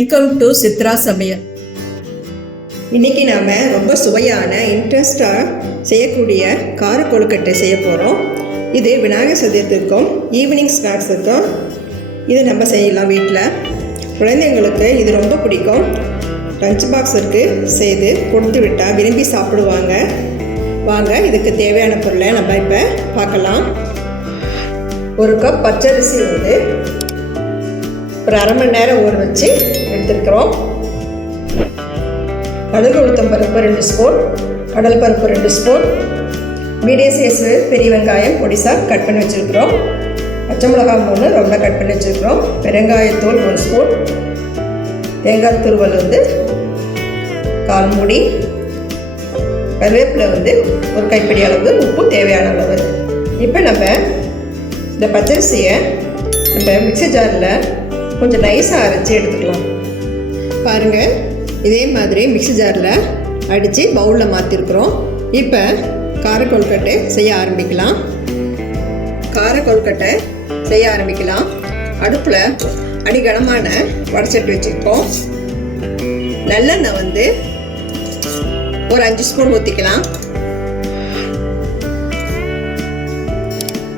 Welcome to Chitra சமையல். இன்றைக்கி நாம் ரொம்ப சுவையான இன்ட்ரெஸ்டாக செய்யக்கூடிய கார கொழுக்கட்டை செய்ய போகிறோம். இது விநாயகர் சதுர்த்திக்கும் ஈவினிங் ஸ்நாக்ஸுக்கும் இது நம்ம செய்யலாம். வீட்டில் குழந்தைங்களுக்கு இது ரொம்ப பிடிக்கும். லஞ்ச் பாக்ஸுக்கு செய்து கொடுத்து விட்டால் விரும்பி சாப்பிடுவாங்க. வாங்க இதுக்கு தேவையான பொருளை நம்ம இப்போ பார்க்கலாம். ஒரு கப் பச்சரிசி ஒரு அரை மணி நேரம் ஊற வச்சு எடுத்துருக்கிறோம். கடுகு உளுத்தம் பருப்பு 2 ஸ்பூன், கடல் பருப்பு 2 ஸ்பூன், மீடியம் சைஸு பெரிய வெங்காயம் பொடிசாக கட் பண்ணி வச்சுருக்கிறோம். பச்சை மிளகாய் 3 ரவுண்டாக கட் பண்ணி வச்சுருக்கிறோம். பெருங்காயத்தூள் 1 ஸ்பூன், தேங்காய் துருவல் 1/4 மூடி, கருவேப்பிலை ஒரு கைப்பிடி அளவு, உப்பு தேவையான அளவு. இப்போ நம்ம இந்த பச்சரிசியை நம்ம மிக்ஸி ஜாரில் கொஞ்சம் நைஸாக அரைச்சி எடுத்துக்கலாம். பாருங்கள், இதே மாதிரி மிக்ஸி ஜாரில் அடித்து பவுலில் மாற்றிருக்கிறோம். இப்போ கார கொழுக்கட்டை செய்ய ஆரம்பிக்கலாம். அடுப்பில் அடிகனமான வடச்சட்டி வச்சுருக்கோம். நல்லெண்ணெய் ஒரு 5 ஸ்பூன் ஊற்றிக்கலாம்.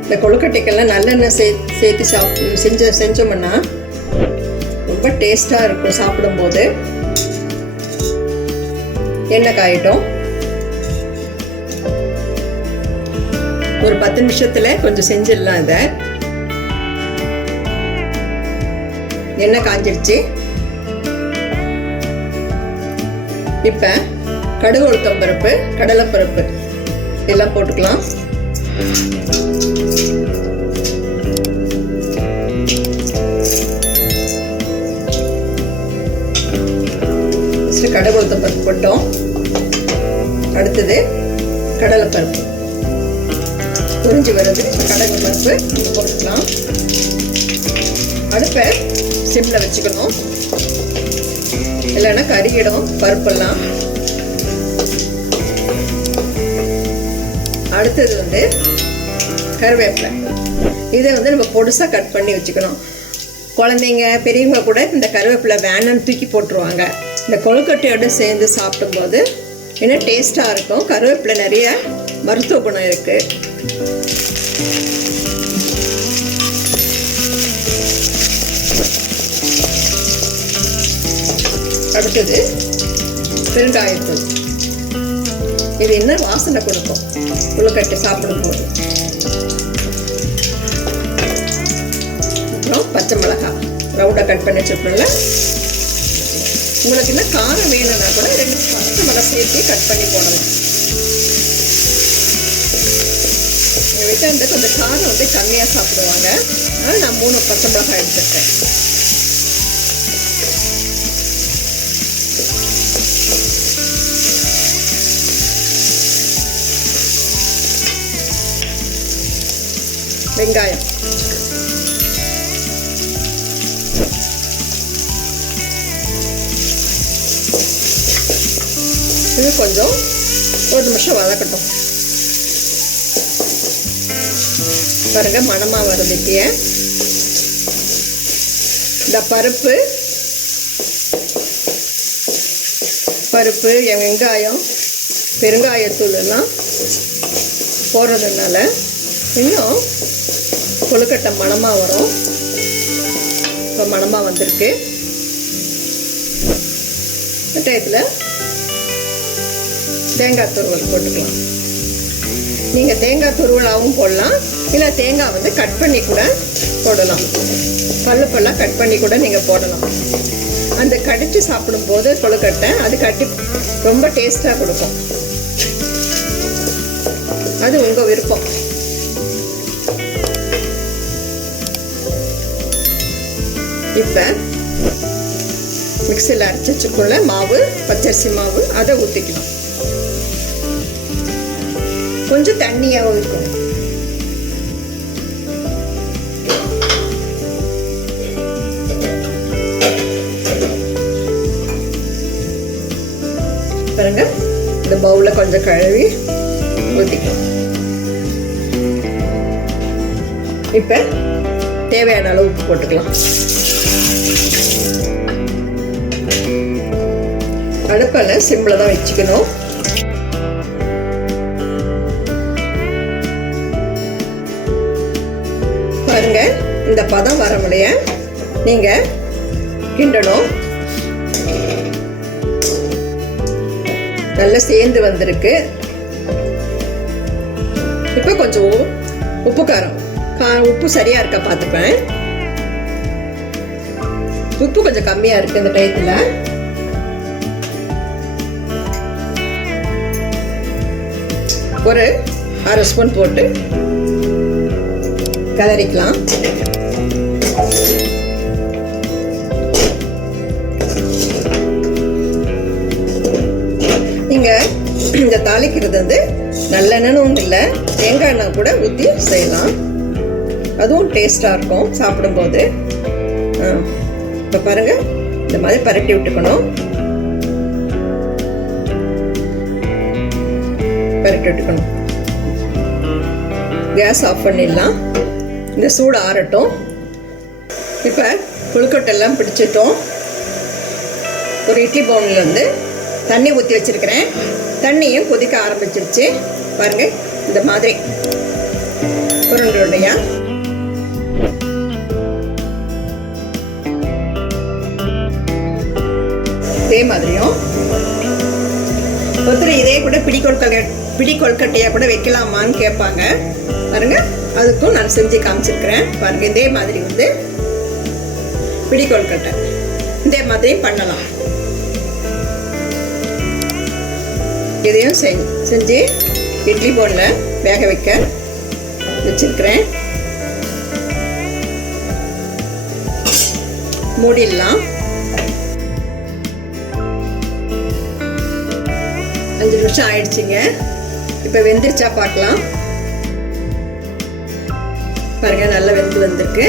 இந்த கொழுக்கட்டைக்கெல்லாம் நல்லெண்ணெய் சேர்த்து செஞ்சோம்னா ரொம்ப டேஸ்ட்டாக இருக்கும். சாப்பிடும்போது எண்ணெய் காயிட்டோம். ஒரு 10 நிமிஷத்தில் கொஞ்சம் செஞ்சிடலாம். இதை எண்ணெய் காஞ்சிடுச்சு. இப்போ கடுகு உளுத்தம் பருப்பு, கடலைப்பருப்பு எல்லாம் போட்டுக்கலாம். கடுகு உளுத்தம் பருப்பு போட்டோம். அடுத்தது கடலைப்பருப்பு புரிஞ்சு வருது. கடலை பருப்பு போட்டுக்கலாம். அடுப்பை சிம்மில் வச்சுக்கணும், இல்லைன்னா கருகிடும் பருப்பெல்லாம். அடுத்தது கருவேப்பிலை. இதை நம்ம பொடுசாக கட் பண்ணி வச்சுக்கணும். குழந்தைங்க பெரியவங்க கூட இந்த கருவேப்பிலை வேணும்னு தூக்கி போட்டுருவாங்க. இந்த கொழுக்கட்டையோடு சேர்ந்து சாப்பிடும்போது இன்னும் டேஸ்ட்டாக இருக்கும். கருவேப்பிலை நிறைய மருத்துவ குணம் இருக்குது. அடுத்தது பெருங்காயத்தூள். இது இன்னும் வாசனை கொடுக்கும் கொழுக்கட்டை சாப்பிடும்போது. அப்புறம் பச்சை மிளகாய் ரவுண்டாக கட் பண்ணி வச்சுருக்கோம்ல. உங்களுக்கு இன்னும் காரம் வேணும்னா கூட 2 பச்சை மிளகாய் சேர்த்து கட் பண்ணி போடலாம். எங்கள் வீட்டில் கொஞ்சம் காரம் கம்மியாக சாப்பிடுவாங்க. அதனால் நான் 3 பச்சை மிளகாய் எடுத்துருக்கேன். வெங்காயம் இது கொஞ்சம் 1 நிமிஷம் வதக்கட்டும். பாருங்க, மணமாக வருதுக்கு. இந்த பருப்பு வெங்காயம் பெருங்காயத்தூள் எல்லாம் போடுறதுனால இன்னும் கொழுக்கட்டை மணமாக வரும். இப்போ மணமாக வந்திருக்கு. இந்த டயத்தில் தேங்காய் துருவல் போட்டுக்கலாம். நீங்கள் தேங்காய் துருவலாகவும் போடலாம், இல்லை தேங்காய் கட் பண்ணி கூட போடலாம். பல்லாக கட் பண்ணி கூட நீங்கள் போடலாம். அந்த கடிச்சு சாப்பிடும்போது கொழுக்கட்டை அது ரொம்ப டேஸ்ட்டாக கொடுக்கும். அது உங்கள் விருப்பம். இப்போ மிக்சியில் அரைச்சி வச்சுக்குள்ள மாவு, பச்சரிசி மாவு, அதை ஊற்றிக்கலாம். கொஞ்சம் தண்ணியாகவும் இருக்கும். பாருங்க, இந்த பவுலில் கொஞ்சம் கழுவி ஊற்றிக்கலாம். இப்போ தேவையான அளவு உப்பு போட்டுக்கலாம். அடுப்பில் சிம்மில் தான் வச்சுக்கணும். பாருங்க, இந்த பதம் வர முடிய நீங்கள் கிண்டணும். நல்லா சேர்ந்து வந்திருக்கு. இப்போ கொஞ்சம் உப்பு காரம் உப்பு சரியாக இருக்கா பார்த்துப்பேன். உப்பு கொஞ்சம் கம்மியாக இருக்குது இந்த டயத்தில். ஒரு 1/2 ஸ்பூன் போட்டு கலரிக்கலாம். நீங்கள் இந்த தாளிக்கிறது வந்து நல்லெண்ணெய் ஒன்றும் இல்லை, தேங்காய் எண்ணெய் கூட ஊற்றி செய்யலாம். அதுவும் டேஸ்ட்டாக இருக்கும் சாப்பிடும்போது. இப்போ பாருங்கள், இந்த மாதிரி பரட்டி விட்டுக்கணும். பரட்டி விட்டுக்கணும். கேஸ் ஆஃப் பண்ணிடலாம். இந்த சூடு ஆறட்டும். இப்போ கொழுக்கட்டெல்லாம் பிடிச்சிட்டோம். ஒரு இட்லி பவுனில் வந்து தண்ணி ஊற்றி வச்சுருக்கிறேன். தண்ணியும் கொதிக்க ஆரம்பிச்சிருச்சு. பாருங்கள், இந்த மாதிரி உருண்டையா இதே மாதிரியும் ஒருத்தர் இதே கூட பிடி கொழுக்கட்டையாக கூட வைக்கலாமான்னு கேட்பாங்க. பாருங்க, அதுக்கும் நான் செஞ்சு காமிச்சிருக்கிறேன். பாருங்க, இதே மாதிரி வந்து பிடி கொழுக்கட்டை இதே மாதிரி பண்ணலாம். இதையும் செஞ்சு இட்லி பவுனில் வேக வைக்க வச்சிருக்கிறேன். மூடிடலாம். 5 நிமிஷம் ஆயிடுச்சுங்க. இப்போ வெந்துருச்சா பார்க்கலாம். பாருங்க, நல்லா வெந்து வந்திருக்கு.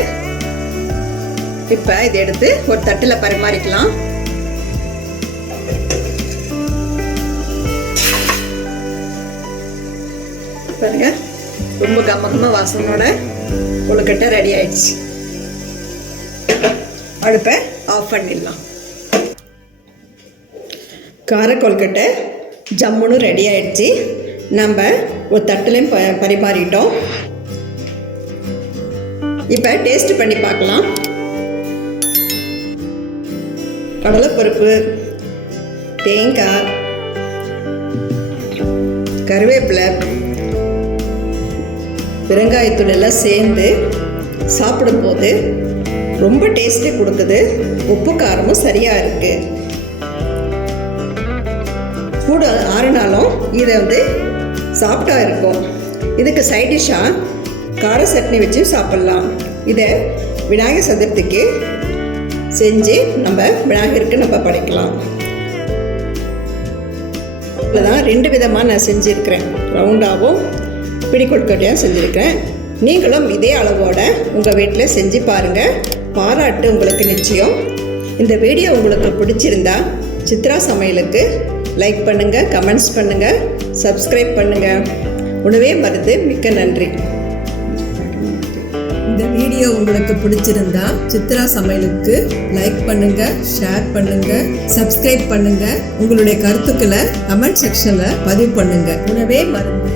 இப்போ இதை எடுத்து ஒரு தட்டில் பரிமாறிக்கலாம். பாருங்க, ரொம்ப கம்மகமாக வாசனோட கொழுக்கட்டை ரெடி ஆயிடுச்சு. அடுப்பை ஆஃப் பண்ணிடலாம். கார கொழுக்கட்டை ஜம்முன்னு ரெடி ஆயிடுச்சு. நம்ம ஒரு தட்டிலையும் பரிமாறிட்டோம். இப்போ டேஸ்ட் பண்ணி பார்க்கலாம். கடலைப்பருப்பு, தேங்காய், கருவேப்பிலை, பெருங்காயத்தூள் எல்லாம் சேர்ந்து சாப்பிடும்போது ரொம்ப டேஸ்ட்டு கொடுக்குது. உப்பு காரமும் சரியாக இருக்குது. கூட ஆறுனாலும் இதை வந்து சாப்பிட்டா இருக்கும். இதுக்கு சைட் டிஷ்ஷாக கார சட்னி வச்சு சாப்பிட்லாம். இதை விநாயகர் சதுர்த்திக்கு செஞ்சு நம்ம விநாயகருக்கு நம்ம படைக்கலாம். இதில் 2 விதமாக நான் செஞ்சுருக்கிறேன். ரவுண்டாகவும் பிடி கொழுக்கட்டையாக செஞ்சுருக்கிறேன். நீங்களும் இதே அளவோடு உங்கள் வீட்டில் செஞ்சு பாருங்கள். பாராட்டு உங்களுக்கு நிச்சயம். இந்த வீடியோ உங்களுக்கு பிடிச்சிருந்தா சித்ரா சமையலுக்கு லைக் பண்ணுங்கள், கமெண்ட்ஸ் பண்ணுங்கள், சப்ஸ்கிரைப் பண்ணுங்கள். உணவே மருந்து. மிக்க நன்றி. இந்த வீடியோ உங்களுக்கு பிடிச்சிருந்தா சித்ரா சமையலுக்கு லைக் பண்ணுங்க, ஷேர் பண்ணுங்க, சப்ஸ்கிரைப் பண்ணுங்க. உங்களுடைய கருத்துக்களை கமெண்ட் செக்ஷன்ல பதிவு பண்ணுங்க. உணவே மருந்து.